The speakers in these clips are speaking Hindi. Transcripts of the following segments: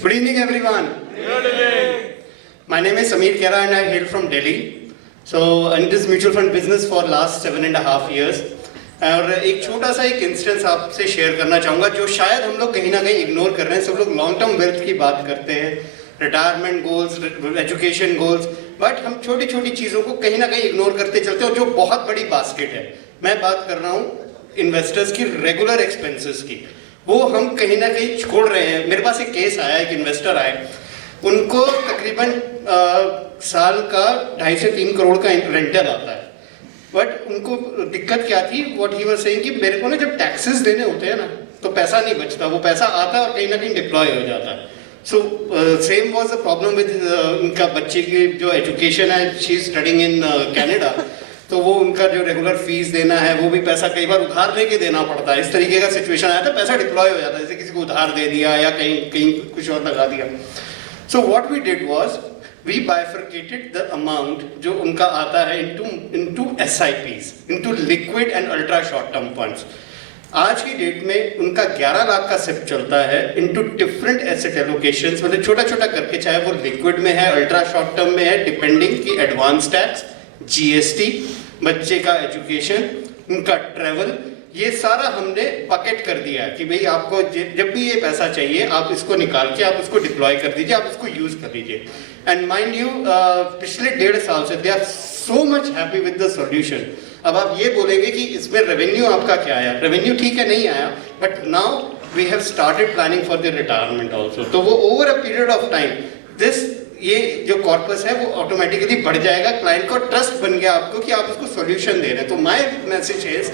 Good evening, everyone. Good evening. My name is Sameer Kera and I hail from Delhi. So, in this mutual fund business for last 7.5 years. और एक छोटा सा एक इंस्टेंस आपसे शेयर करना चाहूँगा जो शायद हम लोग कहीं ना कहीं इग्नोर कर रहे हैं। सब लोग लॉन्ग टर्म वेल्थ की बात करते हैं, retirement goals, education goals, but हम छोटी छोटी चीज़ों को कहीं ना कहीं इग्नोर करते चलते हैं और जो बहुत बड़ी बास्केट है। मैं बात कर रहा हूँ इन्वेस्टर्स की रेगुलर एक्सपेंसेस की, वो हम कहीं ना कहीं छोड़ रहे हैं। मेरे पास एक केस आया, एक इन्वेस्टर आए, उनको तकरीबन साल का 2.5 से 3 करोड़ का रेंटल आता है, बट उनको दिक्कत क्या थी, व्हाट ही वाज सेइंग कि मेरे को ना जब टैक्सेस देने होते हैं ना तो पैसा नहीं बचता, वो पैसा आता है और कहीं ना कहीं डिप्लॉय हो जाता है। So same was the problem with उनका बच्चे की जो एजुकेशन है, she is studying in Canada, तो वो उनका जो रेगुलर फीस देना है वो भी पैसा कई बार उधार लेके देना पड़ता है। इस तरीके का सिचुएशन आया था, पैसा डिप्लॉय हो जाता है, जैसे किसी को उधार दे दिया या कहीं कहीं कुछ और लगा दिया। So what we did was we bifurcated the amount जो उनका आता है into SIPs, into liquid and ultra short term funds। आज की डेट में उनका 11 लाख का सिप चलता है into different asset allocations, मतलब छोटा छोटा करके, चाहे वो लिक्विड में है, अल्ट्रा शॉर्ट टर्म में है, डिपेंडिंग की एडवांस टैक्स, GST, बच्चे का एजुकेशन, उनका ट्रेवल, ये सारा हमने बकेट कर दिया है कि भाई आपको जब भी ये पैसा चाहिए आप इसको निकाल के आप इसको डिप्लॉय कर दीजिए, आप इसको यूज कर लीजिए। एंड माइंड यू पिछले 1.5 साल से they are so much happy with the solution. अब आप ये बोलेंगे कि इसमें रेवेन्यू आपका क्या आया, रेवेन्यू ठीक है नहीं आया, but now we have started planning for the retirement also. तो वो over a period of time ये जो कॉर्पस है वो ऑटोमेटिकली बढ़ जाएगा, क्लाइंट को ट्रस्ट बन गया आपको कि आप उसको सॉल्यूशन दे रहे हैं। तो माय मैसेज इज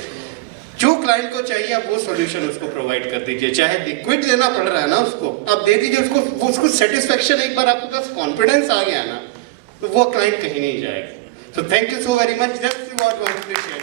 जो क्लाइंट को चाहिए आप वो सॉल्यूशन उसको प्रोवाइड कर दीजिए, चाहे लिक्विड देना पड़ रहा है ना उसको आप दे दीजिए, उसको सेटिस्फेक्शन, एक बार आपके पास कॉन्फिडेंस आ गया ना तो वो क्लाइंट कहीं नहीं जाएगा। So thank you so very much, that's what I wanted to share.